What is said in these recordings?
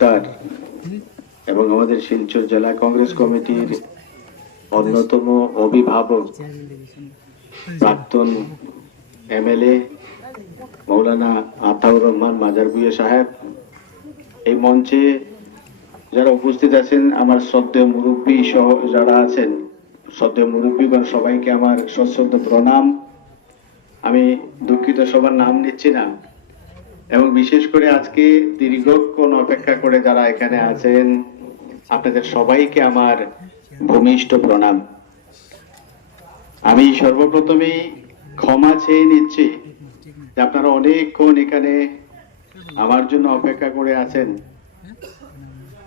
সর্দার এবং আমাদের শিলচর জেলা কংগ্রেস কমিটির অন্যতম অভিভাবক প্রাক্তন এমএলএ মৌলানা আতাউর রহমান মাজারবুয়ে সাহেব। এই মঞ্চে যারা উপস্থিত আছেন, আমার শ্রদ্ধেয় মুরব্বী সহ যারা আছেন, শ্রদ্ধেয় মুরব্বীগণ সবাইকে আমার সশ্রদ্ধ প্রণাম। আমি দুঃখিত সবার নাম নিচ্ছি না। এবং বিশেষ করে আজকে দীর্ঘক্ষণ অপেক্ষা করে যারা এখানে আছেন, আপনাদের সবাইকে আমার ভূমিষ্ঠ প্রণাম। আমি সর্বপ্রথমেই ক্ষমা চেয়ে নিচ্ছি যে আপনারা অনেকক্ষণ এখানে আমার জন্য অপেক্ষা করে আছেন।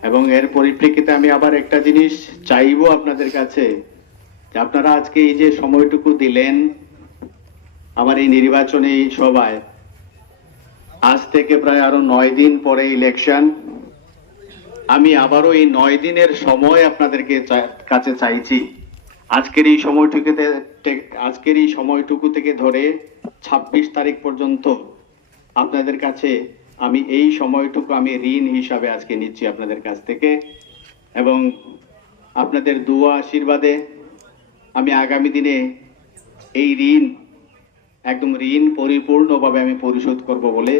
এবং এর পরিপ্রেক্ষিতে আমি আবার একটা জিনিস চাইব আপনাদের কাছে, যে আপনারা আজকে এই যে সময়টুকু দিলেন আমার এই নির্বাচনী সভায় আজ থেকে প্রায় আরও নয় দিন পরে ইলেকশন আমি আবারও এই নয় দিনের সময় আপনাদেরকে কাছে চাইছি। আজকের এই সময়টুকুতে আজকের এই সময়টুকু থেকে ধরে ছাব্বিশ তারিখ পর্যন্ত আপনাদের কাছে আমি এই সময়টুকু আমি ঋণ হিসাবে আজকে নিচ্ছি আপনাদের কাছ থেকে এবং আপনাদের দুয়া আশীর্বাদে আমি আগামী দিনে এই ঋণ একদম ঋণ পরিপূর্ণভাবে আমি পরিশোধ করব বলে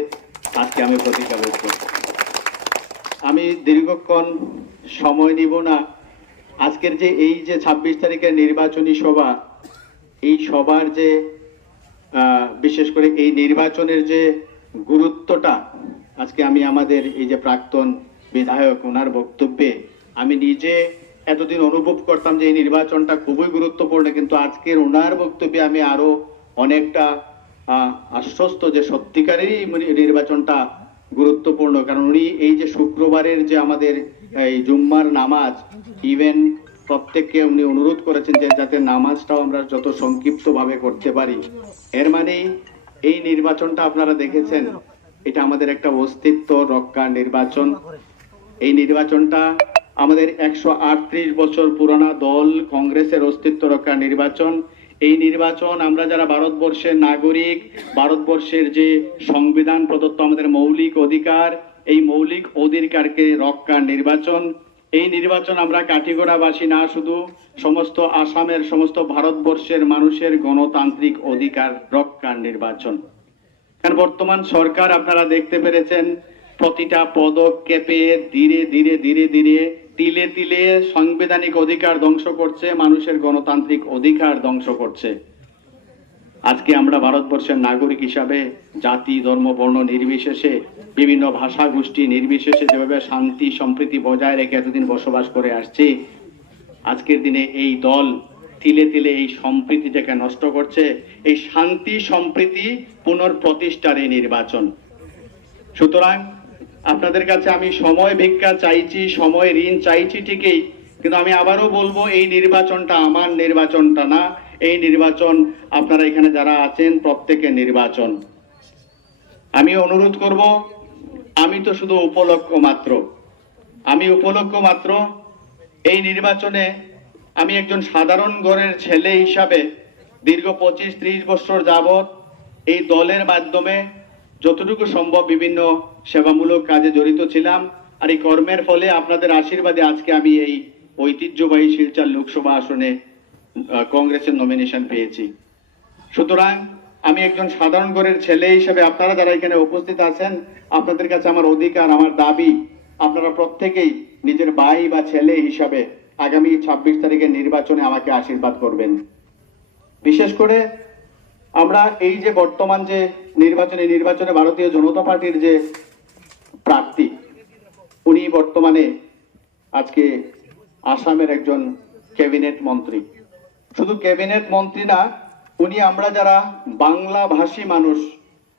আজকে আমি প্রতিজ্ঞাবোধ করছি। আমি দীর্ঘক্ষণ সময় নিব না। আজকের যে এই যে ছাব্বিশ তারিখের নির্বাচনী সভা, এই সভার যে বিশেষ করে এই নির্বাচনের যে গুরুত্বটা, আজকে আমি আমাদের এই যে প্রাক্তন বিধায়ক ওনার বক্তব্যে আমি নিজে এতদিন অনুভব করতাম যে এই নির্বাচনটা খুবই গুরুত্বপূর্ণ, কিন্তু আজকের ওনার বক্তব্যে আমি আরও অনেকটা আশ্বস্ত যে সত্যিকারেরই নির্বাচনটা গুরুত্বপূর্ণ। কারণ উনি এই যে শুক্রবারের যে আমাদের এই জুম্মার নামাজ ইভেন প্রত্যেককে উনি অনুরোধ করেছেন যে যাতে নামাজটাও আমরা যত সংক্ষিপ্ত ভাবে করতে পারি। এর মানে এই নির্বাচনটা আপনারা দেখেছেন, এটা আমাদের একটা অস্তিত্ব রক্ষা নির্বাচন। এই নির্বাচনটা আমাদের একশো আটত্রিশ বছর পুরোনো দল, কংগ্রেসের অস্তিত্ব রক্ষা নির্বাচন। এই নির্বাচন আমরা যারা ভারতবর্ষের নাগরিক, ভারতবর্ষের যে সংবিধান প্রদত্ত আমাদের মৌলিক অধিকার, এই মৌলিক অধিকারকে রক্ষার নির্বাচন। এই নির্বাচন আমরা কাঠিগোড়াবাসী না শুধু, সমস্ত আসামের, সমস্ত ভারতবর্ষের মানুষের গণতান্ত্রিক অধিকার রক্ষার নির্বাচন। কারণ বর্তমান সরকার, আপনারা দেখতে পেরেছেন, প্রতিটা পদক্ষেপে ধীরে ধীরে ধীরে ধীরে তিলে তিলে সাংবিধানিক অধিকার ধ্বংস করছে, মানুষের গণতান্ত্রিক অধিকার ধ্বংস করছে। আজকে আমরা ভারতবর্ষের নাগরিক হিসাবে, জাতি, ধর্ম, বর্ণ নির্বিশেষে, বিভিন্ন ভাষা গোষ্ঠী নির্বিশেষে যেভাবে শান্তি, সম্প্রীতি বজায় রেখে এতদিন বসবাস করে আসছি, আজকের দিনে এই দল তিলে তিলে এই সম্প্রীতিটাকে নষ্ট করছে, এই শান্তি, সম্প্রীতি পুনর্প্রতিষ্ঠার এই নির্বাচন। সুতরাং আপনাদের কাছে আমি সময় ভিক্ষা চাইছি, সময় ঋণ চাইছি ঠিকই, কিন্তু আমি আবারও বলব, এই নির্বাচনটা আমার নির্বাচনটা না। এই নির্বাচন আপনারা এখানে যারা আছেন প্রত্যেকের নির্বাচন। আমি অনুরোধ করব, আমি তো শুধু উপলক্ষ মাত্র। আমি উপলক্ষ মাত্র, এই নির্বাচনে আমি একজন সাধারণ ঘরের ছেলে হিসাবে দীর্ঘ পঁচিশ ত্রিশ বছর যাবৎ এই দলের মাধ্যমে যতটুকু সম্ভব বিভিন্ন সেবামূলক কাজে জড়িত ছিলাম, আর এই কর্মের ফলে আপনাদের আশীর্বাদে আজকে আমি এই ঐতিহ্যবাহী শিলচর লোকসভা আসনে কংগ্রেসের নমিনেশন পেয়েছি। সুতরাং আমি একজন সাধারণ ঘরের ছেলে হিসেবে আপনারা যারা এখানে উপস্থিত আছেন, আপনাদের কাছে আমার অধিকার, আমার দাবি, আপনারা প্রত্যেকেই নিজের ভাই বা ছেলে হিসাবে আগামী ছাব্বিশ তারিখের নির্বাচনে আমাকে আশীর্বাদ করবেন। বিশেষ করে আমরা এই যে বর্তমান যে নির্বাচনে নির্বাচনে ভারতীয় জনতা পার্টির যে প্রার্থী, উনি বর্তমানে আজকে আসামের একজন ক্যাবিনেট মন্ত্রী। শুধু ক্যাবিনেট মন্ত্রী না, উনি আমরা যারা বাংলা ভাষী মানুষ,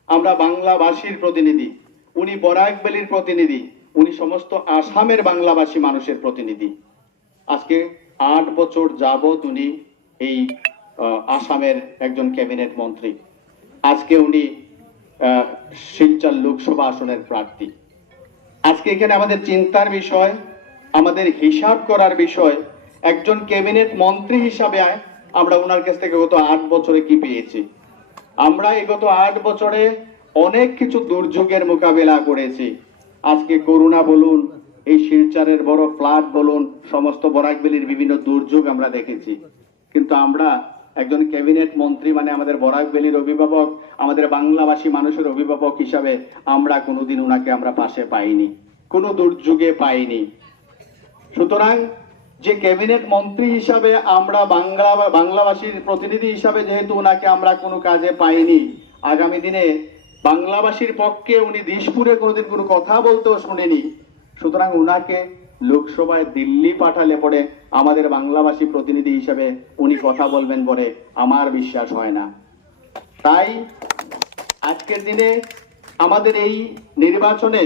আমরা বাংলা ভাষীর প্রতিনিধি, উনি বরাক ভ্যালির প্রতিনিধি, উনি সমস্ত আসামের বাংলাভাষী মানুষের প্রতিনিধি। আজকে আট বছর যাবৎ উনি এই আসামের একজন ক্যাবিনেট মন্ত্রী। আজকে উনি শিলচর লোকসভা আসনের প্রার্থী। আজকে এখানে আমাদের চিন্তার বিষয়, আমাদের হিসাব করার বিষয়, একজন ক্যাবিনেট মন্ত্রী হিসাবে আয় আমরা ওনার কাছ থেকে গত আট বছরে কি পেয়েছি? আমরা এই গত আট বছরে অনেক কিছু দুর্যোগের মোকাবেলা করেছি। আজকে করোনা বলুন, এই শিলচরের বড় ফ্লাড বলুন, সমস্ত বরাকবেলির বিভিন্ন দুর্যোগ আমরা দেখেছি। কিন্তু আমরা একজন ক্যাবিনেট মন্ত্রী মানে আমাদের বরাকবেলির অভিভাবক, আমাদের বাংলাভাষী মানুষের অভিভাবক হিসাবে আমরা কোনোদিন ওনাকে আমরা পাশে পাইনি, কোনো দুর্যোগে পাইনি। সুতরাং যে ক্যাবিনেট মন্ত্রী হিসাবে আমরা বাংলা বাংলাভাষীর প্রতিনিধি হিসাবে যেহেতু ওনাকে আমরা কোনো কাজে পাইনি, আগামী দিনে বাংলাভাষীর পক্ষে উনি দিশপুরে কোনোদিন কোনো কথা বলতেও শুনেনি, সুতরাং উনাকে লোকসভায় দিল্লি পাঠালে পরে আমাদের বাংলাভাষী প্রতিনিধি হিসেবে উনি কথা বলবেন বলে আমার বিশ্বাস হয় না। তাই আজকের দিনে আমাদের এই নির্বাচনে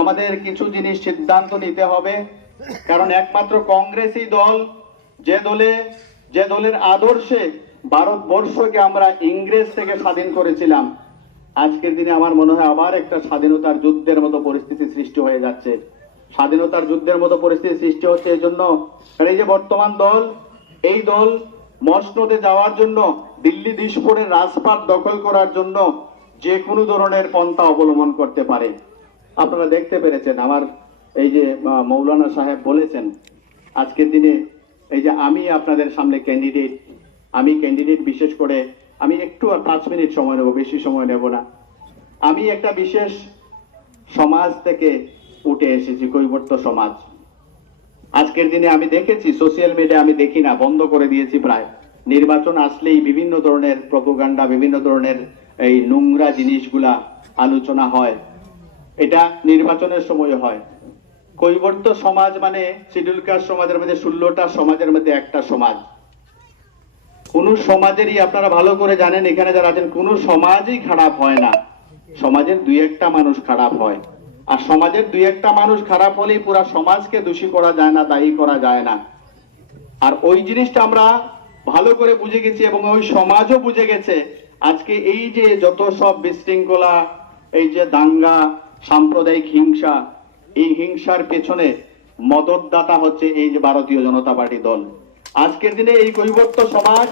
আমাদের কিছু জিনিস সিদ্ধান্ত নিতে হবে। কারণ একমাত্র কংগ্রেসই দল, যে দলে, যে দলের আদর্শে ভারতবর্ষকে আমরা ইংরেজ থেকে স্বাধীন করেছিলাম। আজকের দিনে আমার মনে হয় আবার একটা স্বাধীনতার যুদ্ধের মতো পরিস্থিতি সৃষ্টি হয়ে যাচ্ছে। স্বাধীনতার যুদ্ধের মতো পরিস্থিতি সৃষ্টি হচ্ছে এই জন্য। এই যে বর্তমান দল, এই দল মসনদে যাওয়ার জন্য, দিল্লি দিশপুরের রাজপাট দখল করার জন্য যে কোনো ধরনের পন্থা অবলম্বন করতে পারে। আপনারা দেখতে পেরেছেন, আমার এই যে মৌলানা সাহেব বলেছেন, আজকের দিনে এই যে আমি আপনাদের সামনে ক্যান্ডিডেট আমি ক্যান্ডিডেট বিশেষ করে, আমি একটু আর পাঁচ মিনিট সময় নেব, বেশি সময় নেব না। আমি একটা বিশেষ সমাজ থেকে উঠে এসেছি, কৈবর্ত সমাজ। আজকের দিনে আমি দেখেছি সোশ্যাল মিডিয়া আমি দেখি না, বন্ধ করে দিয়েছি প্রায়। নির্বাচন আসলেই বিভিন্ন ধরনের প্রপোগান্ডা বিভিন্ন ধরনের এই নোংরা জিনিসগুলা আলোচনা হয়। এটা নির্বাচনের সময় হয়। কৈবর্ত সমাজ মানে শিডিউল কাস্ট সমাজের মধ্যে, ষোলোটা সমাজের মধ্যে একটা সমাজ। কোন সমাজেরই আপনারা ভালো করে জানেন, এখানে যারা আছেন, কোন সমাজই খারাপ হয় না। সমাজের দুই একটা মানুষ খারাপ হয়। আর সমাজের দুই একটা মানুষ খারাপ হলেই পুরা সমাজকে দোষী করা যায় না, দায়ী করা যায় না। আর ওই জিনিসটা আমরা ভালো করে বুঝে গেছি এবং ওই সমাজও বুঝে গেছে। আজকে এই যে যত সব বিশৃঙ্খলা, এই যে দাঙ্গা, সাম্প্রদায়িক হিংসা, এই হিংসার পেছনে মদতদাতা হচ্ছে এই যে ভারতীয় জনতা পার্টি দল। আজকের দিনে এই কৈবর্ত সমাজ,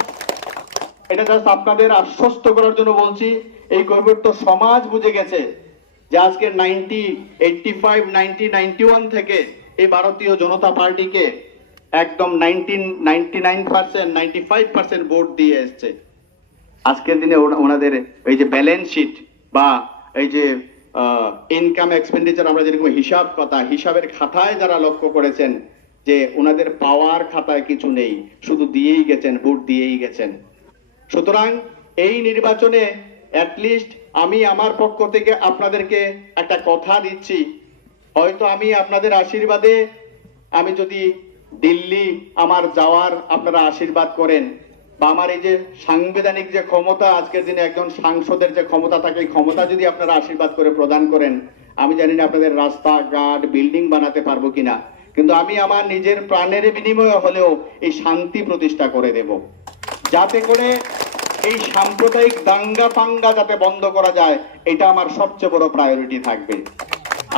এটা জাস্ট আপনাদের আশ্বস্ত করার জন্য বলছি, এই কৈবর্ত সমাজ বুঝে গেছে যে আজকে ninety eighty five ninety ninety one থেকে এই ভারতীয় জনতা পার্টিকে একদম nineteen ninety nine percent ninety five percent vote দিয়ে এসছে। আজকের দিনে ওনাদের এই যে ব্যালেন্স শিট বা এই যে ইনকাম এক্সপেন্ডিচার আমরা যেরকম হিসাব কথা, হিসাবের খাতায় যারা লক্ষ্য করেছেন যে ওনাদের পাওয়ার খাতায় কিছু নেই, শুধু দিয়েই গেছেন, ভোট দিয়েই গেছেন। সুতরাং এই নির্বাচনে অ্যাটলিস্ট আমি আমার পক্ষ থেকে আপনাদেরকে একটা কথা দিচ্ছি। হয়তো আমি আপনাদের আশীর্বাদে, আমি যদি দিল্লি আমার যাওয়ার আপনারা আশীর্বাদ করেন, বা আমার এই যে সাংবিধানিক যে ক্ষমতা, আজকের দিনে একজন সাংসদের যে ক্ষমতা থাকে ক্ষমতা যদি আপনারা আশীর্বাদ করে প্রদান করেন, আমি জানি না আপনাদের রাস্তা ঘাট বিল্ডিং বানাতে পারব কিনা। কিন্তু আমি আমার নিজের প্রাণের বিনিময়ে হলেও এই শান্তি প্রতিষ্ঠা করে দেব। যাতে করে এই সাম্প্রদায়িক দাঙ্গা পাঙ্গা যাতে বন্ধ করা যায়, এটা আমার সবচেয়ে বড় প্রায়োরিটি থাকবে।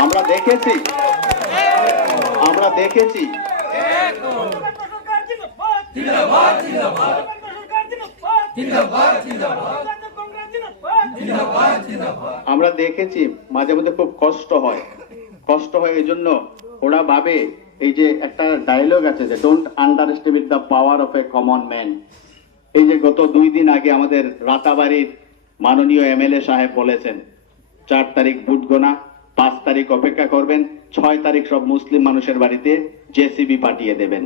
আমরা দেখেছি আমরা দেখেছি। আমরা দেখেছি, মাঝে মধ্যে খুব কষ্ট হয়। কষ্ট হয় এই জন্য ওরা ভাবে, এই যে একটা ডায়লগ আছে যে don't underestimate the power of a common man এই যে গত দুই দিন আগে আমাদের রাতাবাড়ির মাননীয় এমএলএ সাহেব বলেছেন, চার তারিখ ভোট গোনা পাঁচ তারিখ অপেক্ষা করবেন, ছয় তারিখ সব মুসলিম মানুষের বাড়িতে জেসিবি পাঠিয়ে দেবেন।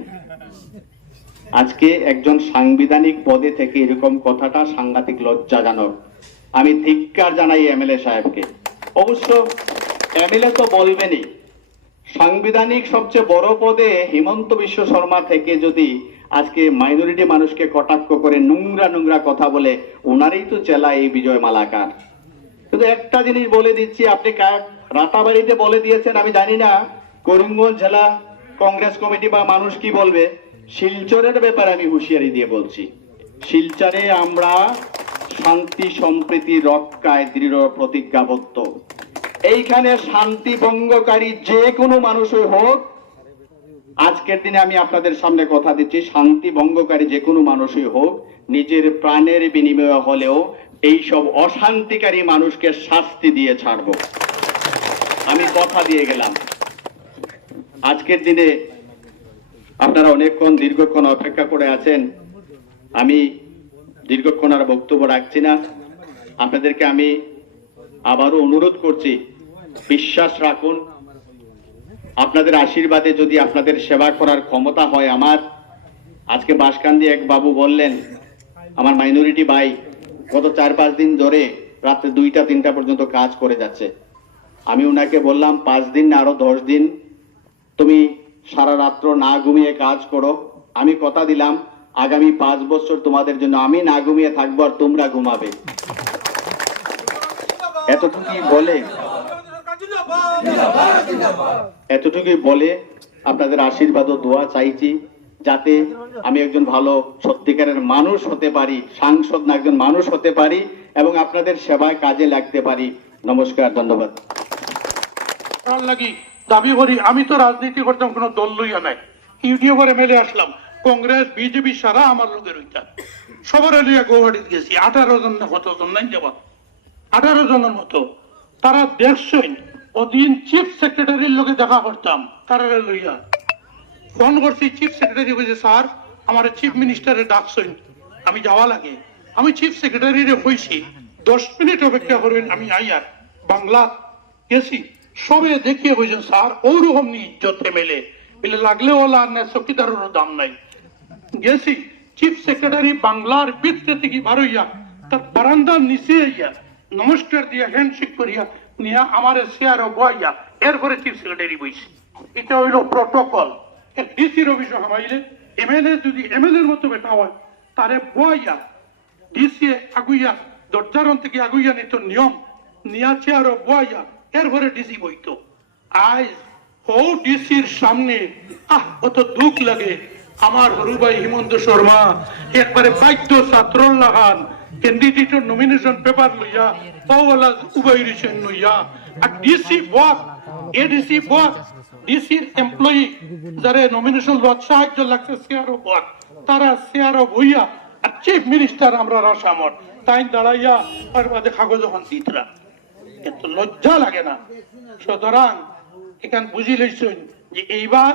আজকে একজন সাংবিধানিক পদে থেকে এরকম কথাটা সাংঘাতিক লজ্জাজনক। আমি ধিক্কার জানাই এমএলএ সাহেবকে। অবশ্য এমএলএ তো বলবেনই, সাংবিধানিক সবচেয়ে বড় পদে হিমন্ত বিশ্ব শর্মা থেকে যদি আজকে মাইনরিটি মানুষকে কটাক্ষ করে নোংরা নোংরা কথা বলে ওনারই তো চেলা এই বিজয় মালাকার শুধু একটা জিনিস বলে দিচ্ছি, আপনি রাতাবাড়িতে বলে দিয়েছেন, আমি জানি না করিমগঞ্জ জেলা কংগ্রেস কমিটি বা মানুষ কি বলবে, শিলচরের ব্যাপারে আমি হুঁশিয়ারি দিয়ে বলছি। শিলচরে আমরা শান্তি, সম্প্রীতি, রক্ষায় দৃঢ় প্রতিজ্ঞাবদ্ধ। এইখানে শান্তি ভঙ্গকারী যে কোনো মানুষই হোক আজকের দিনে আমি আপনাদের সামনে কথা দিচ্ছি, শান্তি ভঙ্গকারী যে কোনো মানুষই হোক, নিজের প্রাণের বিনিময়ে হলেও এই সব অশান্তিকারী মানুষকে শাস্তি দিয়ে ছাড়বো। আমি কথা দিয়ে গেলাম। আজকের দিনে আপনারা অনেকক্ষণ, দীর্ঘক্ষণ অপেক্ষা করে আছেন। আমি দীর্ঘক্ষণ আর বক্তব্য রাখছি না। আপনাদেরকে আমি আবারও অনুরোধ করছি, বিশ্বাস রাখুন। আপনাদের আশীর্বাদে যদি আপনাদের সেবা করার ক্ষমতা হয় আমার, আজকে বাসকান্দি এক বাবু বললেন, আমার মাইনরিটি ভাই গত চার পাঁচ দিন ধরে রাত্রে দুইটা, তিনটা পর্যন্ত কাজ করে যাচ্ছে। আমি ওনাকে বললাম, পাঁচ দিন না আরও দশ দিন, তুমি সারা রাত্র না ঘুমিয়ে কাজ করো। আমি কথা দিলাম, আগামী পাঁচ বছর তোমাদের জন্য আমি না ঘুমিয়ে থাকব আর তোমরা ঘুমাবে। এতটুকুই বলে এতটুকুই বলে আপনাদের আশীর্বাদ ও দোয়া চাইছি যাতে আমি একজন ভালো সত্যিকারের মানুষ হতে পারি সাংসদ না একজন মানুষ হতে পারি এবং আপনাদের সেবায় কাজে লাগতে পারি। নমস্কার ধন্যবাদ। লাগি দাবি করি আমি তো রাজনীতি করতাম কোনো দল লইয়া নাই। YouTuber MLA Aslam Congress BJP সারা আমার লোকের ওইটা সবার লইয়া গৌহাটিতে গেছি আঠারো জন না কত জন নাই যাবা আঠারো জনের মতো। তারা দেখছেন ওদিন চিফ সেক্রেটারির লোকে দেখা করতাম, তারা লইয়া। ফোন করছি চিফ সেক্রেটারি কইছে স্যার আমার চিফ মিনিস্টারে ডাকছেন, আমি যাওয়া লাগে। আমি চিফ সেক্রেটারিরে কইছি দশ মিনিট অপেক্ষা করবেন আমি আইয়ার বাংলা গেছি। সবে দেখিয়ে কইছেন স্যার ওরকম নি ইজ্জত মেলে বলে লাগলে ওলা আর না চকিদারেরও দাম নাই। গেছি চিফ সেক্রেটারি বাংলার ভিতরে থেকে বারইয়া তার বারান্দার নিচে আইয়া নমস্কার দিয়া হ্যান্ডশেক করিয়া নিয়া আমার চেয়ার বইয়া এরপরে চিফ সেক্রেটারি বইছে। এটা হইল প্রটোকল ডিসির অফিসে হামাইলে এমএলএ যদি এমএলএ এর মতো বেটা হয়, তারে বইয়া ডিসি আগুইয়া দরজারন থেকে আগুইয়া নিত নিয়ম। নিয়া চেয়ার বইয়া এরপরে ডিসি বইতো। আজ ও ডিসির সামনে। আহ, কত দুঃখ লাগে। আমার হরুভাই হিমন্ত শর্মা, একবারে বাধ্য ছাত্র লাগান ক্যান্ডিডেটের নমিনেশন পেপার লইয়া পাওয়ালা লইয়া আর ডিসি বক এডিসি বক ডিসির এমপ্লয়ি যারা নমিনেশন লওয়ার সাহায্য লাগছে সিআরও বক তারা সিআরও হইয়া আর চিফ মিনিস্টার আমরা তাই দাঁড়াইয়া আর বাদে কাগজ লজ্জা লাগে না। সুতরাং এখান বুঝি লইছেন যে এইবার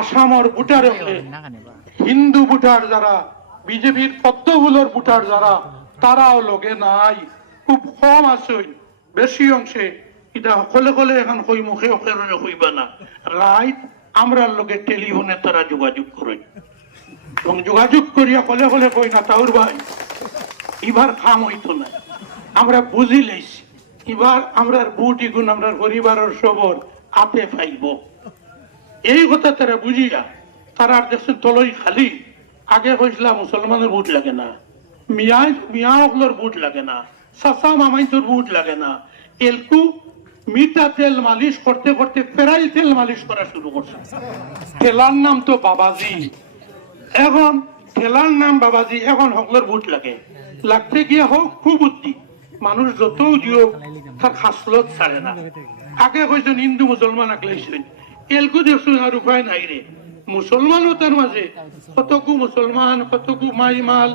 আসামর ভোটার হিন্দু ভোটার যারা বিজেপির পদ্মগুলোর ভোটার যারা, তারাও লগে নাই। খুব কম আছেন বেশি অংশে। এটা সকলে কলে এখন হই মুখে অকেরণে হইবা না। রাইট আমরা লগে টেলিফোনে তারা যোগাযোগ করেন। এবং যোগাযোগ করিয়া কলে কলে কই না তাউর ভাই এবার খাম হইতো না। আমরা বুঝি লইছি এবার আমরা বুটি গুণ আমরা পরিবারের সবর হাতে পাইব। এই কথা তারা বুঝিয়া তারা দেখছেন তলই খালি। আগে কইছিলা মুসলমানের বুট লাগে না। মিয়া মিয়া হকলোর বুট লাগে না। সাসা মামাইতোর বুট লাগে না। এলকু মিঠা তেল মালিশ করতে করতে ফেরাই তেল মালিশ করা শুরু করছে। তেলার নাম তো বাবাজি। এখন ঠেলার নাম বাবাজি, এখন হকলের বুট লাগে। লাগতে গিয়ে হোক, খুব বুদ্ধি। মানুষ যত দিও তার খাসলত ছাড়ে না। আগে কইছেন, হিন্দু মুসলমান আকলাইছেন এলকু দেখছেন আর উপায় নাই রে। মুসলমানও তার মাঝে। মুসলমান মাইমাল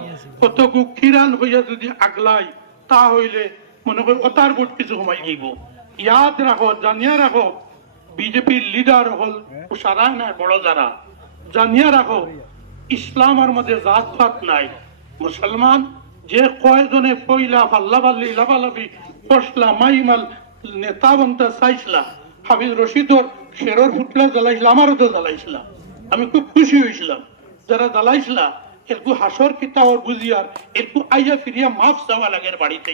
কিরান হইয়া যদি আগলাই, তা হইলে মনে করি অতার কিছু যাইব ইয়াদ রাখো, জানিয়া রাখো, বিজেপির লিডার হল নাই বড় যারা। জানিয়া রাখো ইসলামের মধ্যে জাত পাত নাই। মুসলমান যে কয়জনে ফইলা ফাল্লা ফাল্লি লাফালাফি, ফসলা, মাইমাল, নেতা বন্তা চাইছিলা হাবিজ রশিদর শেরর ফুটলা জ্বালাইছিলা, আমারও তো জ্বালাইছিলা। আমি খুব খুশি হয়েছিলাম। যারা জ্বালাইছিলা একটু হাসর কিতাবর বুঝিয়ার একটু আইয়া ফিরিয়া মাফ চাওয়া লাগে বাড়িতে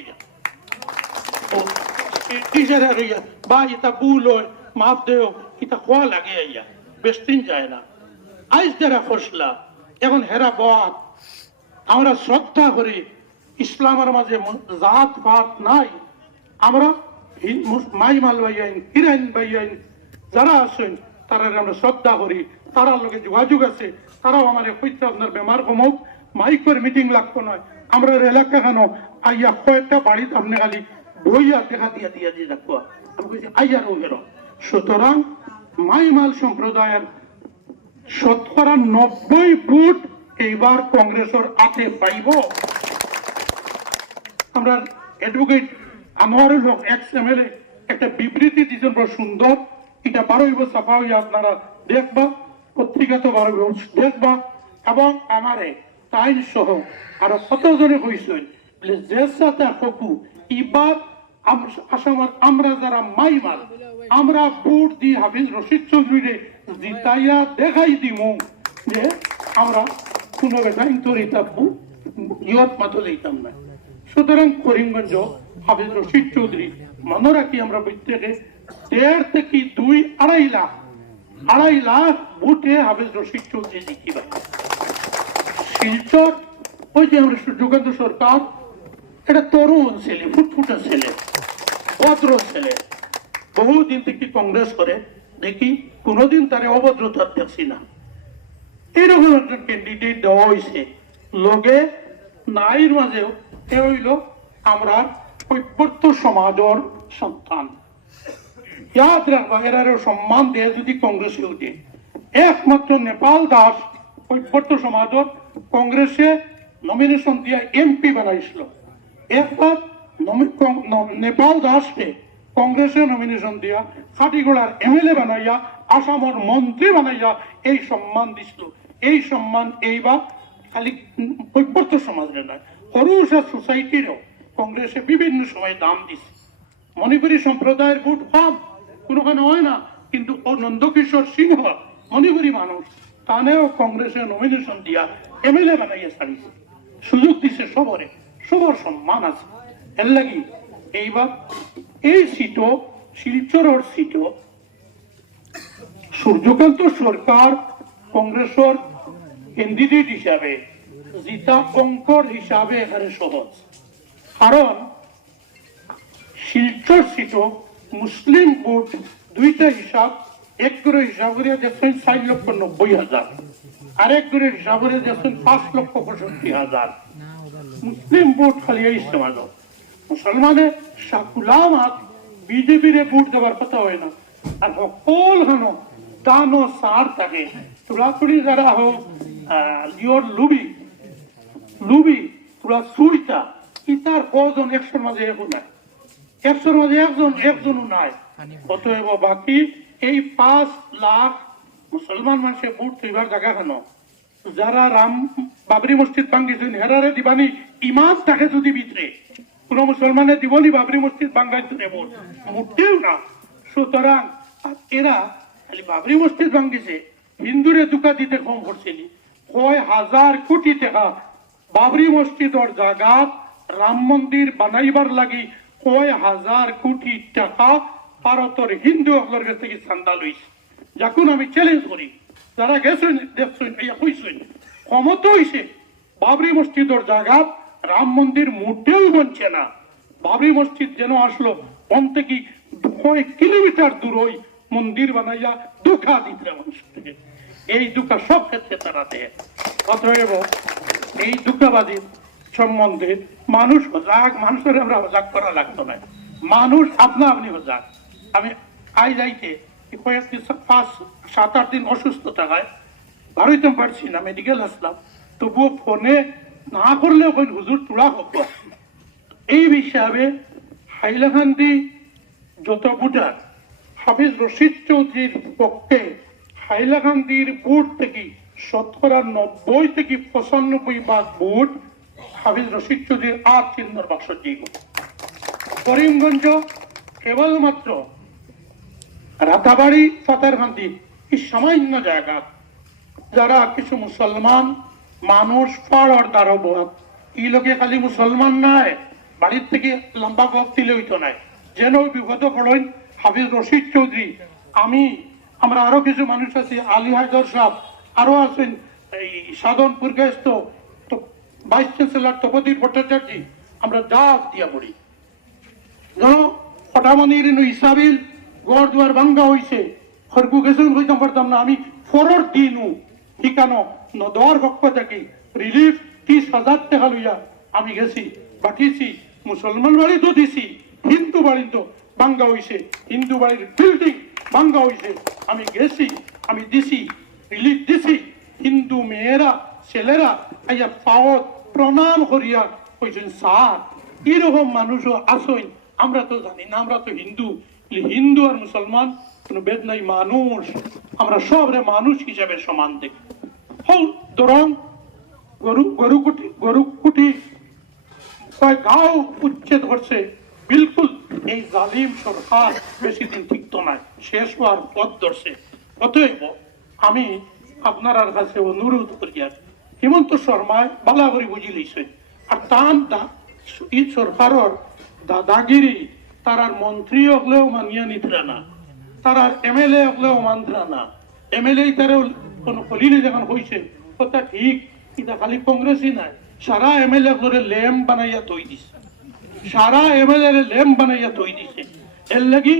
বা, ইতা ভুল হয়, মাফ দেও, ইতা খোয়া লাগে আইয়া, বেশ দিন যায় না। আইস যারা ফসলা এখন হেরা বাদ। আমরা শ্রদ্ধা করি, ইসলামের মাঝে জাত, পাত নাই। আমরা মাই মাল ভাইয়াইন, হিরাইন ভাইয়াইন, যারা আছেন তারা আমরা শ্রদ্ধা করি। তারা লোকে যোগাযোগ আছে, তারাও আমার কইতে আপনার বেমার কমক। মাইকের মিটিং লাগতো নয় আমরা এলাকা কেন? আইয়া কয়েকটা বাড়িতে আপনি খালি বইয়া দেখা দিয়া দিয়া দিয়ে রাখব আমি কইছি, আইয়া রোগের সুতরাং মাইমাল সম্প্রদায়ের শতকরা নব্বই ফুট এইবার কংগ্রেসের হাতে পাইব। আমরা advocate Anwarul Haque ex MLA একটা বিবৃতি দিয়েছেন, বড় সুন্দর। এটা বারোইব সাফা হইয়া আপনারা দেখবা। পত্রিকা তো বারোইব দেখবা এবং আমারে তাইন সহ আরও কতজনে কইছেন সাথে হকু ইবাদ আসামার আমরা যারা মাইমার, আমরা বুট দি হাফিজ রশিদ চৌধুরীরে জিতাইয়া দেখাই দিমু, যে আমরা কোনো বেটাইন তরি থাকব, ইয়ত মাতো দিতাম না। সুতরাং করিমগঞ্জ হাফিজ রশিদ চৌধুরী মনে রাখি আমরা প্রত্যেকে দেড় থেকে দুই, আড়াই লাখ আড়াই লাখ বুটে হাফিজ রশিদ চৌধুরী জিতিবা শিলচর, ওই যে আমরা যুগান্ত সরকার, এটা তরুণ ছেলে, ফুটফুটা ছেলে ভদ্র ছেলে। বহুদিন থেকে কংগ্রেস করে, দেখি কোনোদিন তারে অভদ্রতা দেখছি না। এরকম একজন ক্যান্ডিডেট দেওয়া হয়েছে। লগে নাইর মাঝেও এ হইল আমরা ঐক্যর্ত সমাজের সন্তান। ইয়াদ রাখবা সম্মান দিয়ে যদি কংগ্রেসে উঠে। একমাত্র নেপাল দাস ঐক্যর্ত সমাজের কংগ্রেসে নমিনেশন দিয়া এমপি বানাইছিল। একবার নেপাল দাসকে কংগ্রেসে নমিনেশন দিয়া খাটিগোড়ার এমএলএ বানাইয়া, আসামের মন্ত্রী বানাইয়া এই সম্মান দিছিল। এই সম্মান এইবার খালি ঐক্যর্ত সমাজের নয় সরুসা সোসাইটিরও কংগ্রেসে বিভিন্ন সময় দাম দিছে। মণিপুরী সম্প্রদায়ের ভোট কম কোনোখানে হয় না, কিন্তু ও নন্দকিশোর সিংহ মণিপুরী মানুষ তানেও কংগ্রেসে নমিনেশন দিয়া এমএলএ বানাইয়া ছাড়িছে সুযোগ দিছে সবরে সবর সম্মান আছে। এর লাগি এইবার এই সিটও শিলচরের সিটও সূর্যকান্ত সরকার কংগ্রেসের ক্যান্ডিডেট হিসাবে জিতা অঙ্কর হিসাবে এখানে সহজ। কারণ শিলচর সিটও মুসলিম ভোট দুইটা হিসাব, এক করে হিসাব করে দেখছেন চার লক্ষ নব্বই হাজার। আরেক করে হিসাব করে দেখছেন পাঁচ লক্ষ পঁয়ষট্টি হাজার। মুসলিম ভোট খালি এই সমাজ। মুসলমানে সাকুলামাত বিজেপির ভোট দেওয়ার কথা হয় না। আর সকল হানো দান ও সার থাকে। তুলাতুলি যারা হোক লিওর লুবি লুবি, তুলা সুইটা ইতার কজন একশোর মাঝে এখন নাই একশোর মাঝে একজন, একজনও নাই। অতএব বাকি এই পাঁচ লাখ মুসলমান জায়গা যারা রাম বাবরি মসজিদ ভাঙ্গিছেন হেরারে দিবানি যদি কোন মুসলমানের দিবনি বাবরি মসজিদ ভোট। মোটেও না। সুতরাং এরা খালি বাবরি মসজিদ ভাঙ্গিছে হিন্দুরে দুকা দিতে কম করছিলি কয় হাজার কোটি টাকা বাবরি মসজিদর জায়গা রাম মন্দির বানাইবার লাগি কয় হাজার কোটি টাকা ভারতের হিন্দু থেকে চান্দা লইছে। যখন আমি চ্যালেঞ্জ করি, যারা গেছেন, দেখছেন কইছেন, ক্ষমত হইছে। বাবরি মসজিদর জায়গা রাম মন্দির মোটেও বনছে না। বাবরি মসজিদ যেন আসলো কোন থেকে কয় কিলোমিটার দূর ওই মন্দির বানাইয়া দুঃখা দিতে থেকে। এই দুঃখা সব ক্ষেত্রে তারা দেয়। অতএব এই দুঃখবাদী সম্বন্ধে মানুষ হজাক, মানুষের আমরা হজাক করা লাগতো না। মানুষ আপনা আপনি হজাক। আমি আই যাইতে কয়েকদিন পাঁচ, সাত, আট দিন অসুস্থ থাকায় বাড়িতে পারছি না মেডিকেল আসলাম। তবুও ফোনে না করলেও ওই হুজুর তোলা হোক এই হিসাবে হাইলাকান্দি যত ভোটার হাফিজ রশিদ চৌধুরীর পক্ষে হাইলাকান্দির ভোট থেকে শতকরা নব্বই থেকে পঁচানব্বই ভাগ ভোট হাফিজ রশিদ চৌধুরীর আর চিহ্নর বাক্স দিব করিমগঞ্জ কেবলমাত্র রাতাবাড়ি ফাতারকান্দি এই সামান্য জায়গা, যারা কিছু মুসলমান মানুষ পাড়ার দ্বারা বোধ এই লোকে খালি মুসলমান নাই বাড়ির থেকে লম্বা গপ দিলে হইতো নাই যেন বিপদ পড়েন, হাফিজ রশিদ চৌধুরী, আমি, আমরা আরও কিছু মানুষ আছি, আলী হায়দর সাহ আরও আছেন, এই সাধনপুর গেস্ত তো ভাইস চ্যান্সেলর তপদীর ভট্টাচার্য, আমরা ডাক দিয়া পড়ি যেন ফটামনির ইসাবিল, গড় দুয়ার ভাঙ্গা হইছে। খরকু গেছুন হইতাম পারতাম না, আমি ফরর দিনু। ঠিকানো, নদর পক্ষ থেকে। রিলিফ, ত্রিশ হাজার টাকা লইয়া আমি গেছি বাকিছি মুসলমান বাড়ি তো দিছি, হিন্দু বাড়ি তো ভাঙ্গা হইছে। হিন্দু বাড়ির বিল্ডিং ভাঙ্গা হইছে। আমি গেছি, আমি দিছি, রিলিফ দিছি। হিন্দু মেয়েরা, ছেলেরা, আইয়া পাওয়াত প্রণাম করিয়া কইছেন, স্যার, এরকম মানুষও আসইন আমরা তো জানি না, আমরা তো হিন্দু। হিন্দু আর মুসলমান কোনো ভেদ নাই, মানুষ। আমরা সবরে মানুষ হিসাবে সমান দেখি। হল ধরুন গরু গরু কুটি কয় গাও উচ্ছেদ করছে বিলকুল এই জালিম সরকার বেশি দিন টিকতো না শেষ হওয়ার পথ ধরছে। অতএব আমি আপনার কাছে অনুরোধ করি আর হিমন্ত শর্মায় বালা করে বুঝি লইছে আর তান এই সরকারের দাদাগিরি তারার মন্ত্রী হলেও মানিয়া নিতরা না। তারার এমএলএ হলেও মানতরা না। এমএলএ তারা কোন কলিলে যখন হয়েছে কথা ঠিক এটা খালি কংগ্রেসই নাই। সারা এমএলএ করে ল্যাম্প বানাইয়া তৈ দিছে। সারা এমএলএ ল্যাম্প বানাইয়া তৈ দিছে। এর লাগি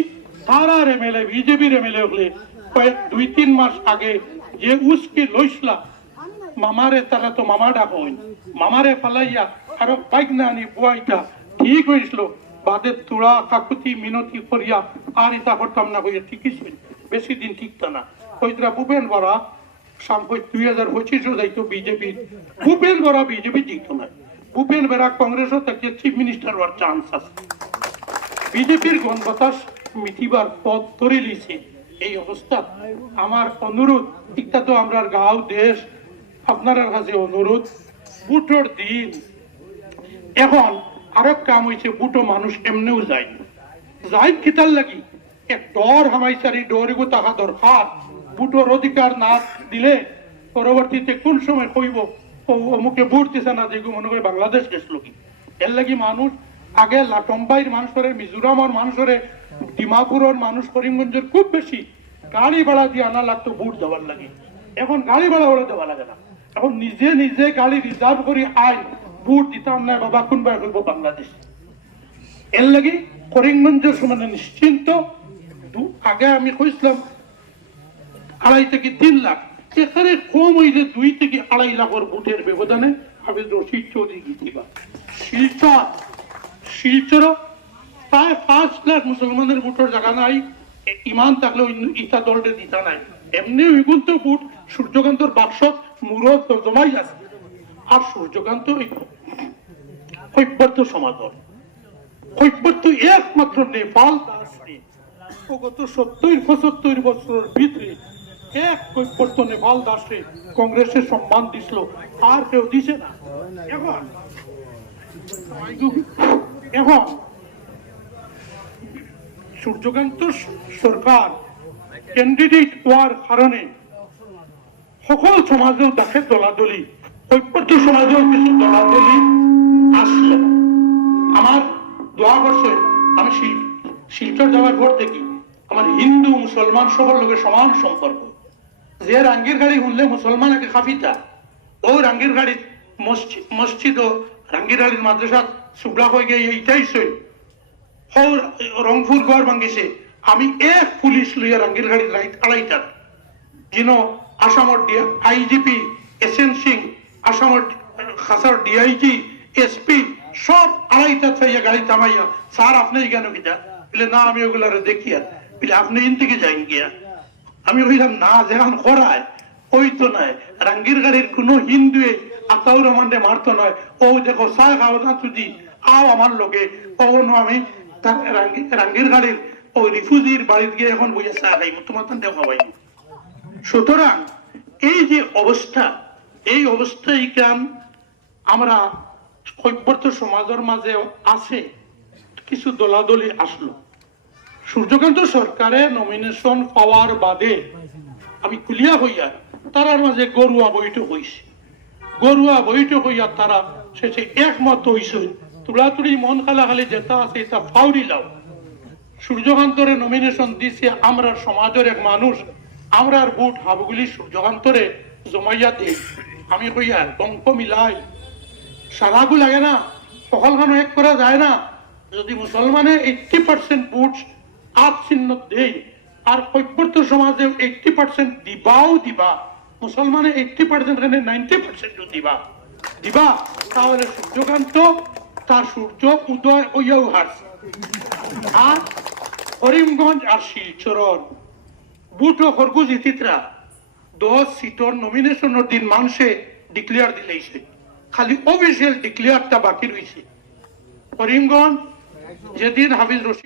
তারার এমএলএ বিজেপির এমএলএ হলে কয়েক দুই তিন মাস আগে যে উস্কি লইসলা মামারে তারা তো মামা ডাক মামারে ফালাইয়া আরও বাইক না আনি বুয়াইটা ঠিক হয়েছিল বাদে তুড়া কাকুতি মিনতি করিয়া আর এটা করতাম না হইয়া ঠিকই ছিল। বেশি দিন ঠিকতা না। হইতরা ভূপেন বরা সাম্প্রত দুই হাজার পঁচিশও যাইতো বিজেপি। ভূপেন বরা বিজেপি জিততো না। ভূপেন বেরা কংগ্রেসও তাকে চিফ মিনিস্টার হওয়ার চান্স আছে। বিজেপির গণ বাতাস মিটিবার পথ ধরে লিছে এই অবস্থা। আমার অনুরোধ ইত্যা তো আমরা গাঁও, দেশ আপনার কাছে অনুরোধ, বুটোর দিন। এখন আরও কাম হয়েছে বুটো মানুষ এমনিও যায় যাই কিতার লাগি? এক ডর হামাইসারি ডরিগো তাহা দরকার। বুটোর অধিকার না দিলে পরবর্তীতে কোন সময় কইব অমুকে ভোট দিছে না যেগু মনে করে বাংলাদেশ গেছিল কি? এর লাগি মানুষ আগে লাটম্বাইর মানুষের, মিজোরামের মানুষের, ডিমাপুরের মানুষ, করিমগঞ্জের খুব বেশি গাড়ি ভাড়া দিয়ে আনা লাগতো, ভোট দেওয়ার লাগে। এখন গাড়ি ভাড়া ওরা দেওয়া লাগে না। এখন নিজে নিজে গাড়ি রিজার্ভ করি আই ভোট দিতাম না, বাবা কোনবার করব বাংলাদেশ। এর লাগি করিমগঞ্জের সমানে নিশ্চিন্ত। আগে আমি কইছিলাম, আড়াই থেকে তিন লাখ। এখানে কম হইলে দুই থেকে আড়াই লাখের ভোটের ব্যবধানে হাফিজ রশিদ চৌধুরী জিতিবা শিলচর শিলচর, প্রায় পাঁচ লাখ মুসলমানের ভোটের জায়গা নাই। ইমান থাকলে ইটা দলটা দিতা নাই। এমনি ওইগুন তো ভোট সূর্যকান্তর বাক্স জমাই আছে। আর সূর্যকান্ত ঐক্যবদ্ধ একমাত্র নেপাল গত সত্তর পঁচাত্তর বছরের ভিতরে এক ঐক্যবদ্ধ নেপাল দাসে কংগ্রেসের সম্মান দিছিল, আর কেউ দিছে না। এখন এখন সূর্যকান্ত সরকার ক্যান্ডিডেট হওয়ার কারণে সকল সমাজেও দেখে দলাদলি ঐক্যবদ্ধ সমাজেও কিছু দলাদলি আসলো আমার দোয়া বর্ষে আমি শিল- শিলচর যাওয়ার পর থেকে আমার হিন্দু, মুসলমান সকল লোকের সমান সম্পর্ক। যে রাঙ্গির গাড়ি শুনলে মুসলমান একে খাফিতা ও রাঙ্গির গাড়ি মসজিদ ও রাঙ্গির গাড়ির মাদ্রাসা সুবলা হয়ে গিয়ে এইটাই সই হৌ রংপুর গড় ভাঙ্গিছে, আমি এক পুলিশ লইয়া রাঙ্গির গাড়ি লাইট আড়াইটার যিন আসামর আইজিপি এস এন সিং আসামর খাসার ডিআইজি এসপি সব আড়াইটা চাইয়া গাড়ি থামাইয়া স্যার আপনি কেন কিটা বলে, না, আমি ওগুলারে আর বলে, আপনি ইন থেকে যাইন গিয়া আমি কইলাম, না, যেখান করায় ওই তো নয় রাঙ্গির গাড়ির কোন হিন্দুয়ে আতাউ রহমানে মারতো নয় ও দেখো চা খাও না তুদি আও আমার লোকে ও আমি রাঙ্গির গাড়ির ওই রিফিউজির বাড়িতে গিয়ে এখন বইয়া চা খাইব তোমার তো দেখা পাইনি সুতরাং এই যে অবস্থা, এই অবস্থায় কেন আমরা ঐক্যবদ্ধ সমাজের মাঝে আছে, কিছু দলাদলি আসলো। সূর্যকান্ত সরকারের নমিনেশন পাওয়ার বাদে আমি কুলিয়া হইয়া তারার মাঝে গরুয়া বৈঠক হইছে। গরুয়া বৈঠক হইয়া তারা শেষে একমত হইছে, তুলাতুলি মন খালা খালি যেটা আছে এটা ফাউরি লাও। সূর্যকান্তরে নমিনেশন দিছে আমরা সমাজের এক মানুষ আমরার বুট হাবগুলি সূর্যকান্তরে জমাইয়া দিই আমি কইয়া অঙ্ক মিলাই। সারাগু লাগে না সকলখানো এক করা যায় না। যদি মুসলমানে এইটটি পার্সেন্ট বুট আট চিহ্ন দেই, আর ঐক্যবদ্ধ সমাজে এইটটি পার্সেন্ট দিবাও দিবা, মুসলমানে এইটটি পার্সেন্ট এখানে নাইনটি পার্সেন্ট দিবা। দিবা, তাহলে সূর্যকান্ত, তার সূর্য উদয় ওইয়াও হারছে। আর করিমগঞ্জ আর শিলচরর বুট খরগুজ ইতিত্রা দশ সিটর নমিনেশনের দিন মানুষে ডিক্লেয়ার দিলেইছে। খালি অফিসিয়াল ডিক্লেয়ারটা বাকি রয়েছে করিমগঞ্জ, যেদিন হাফিজ রশিদ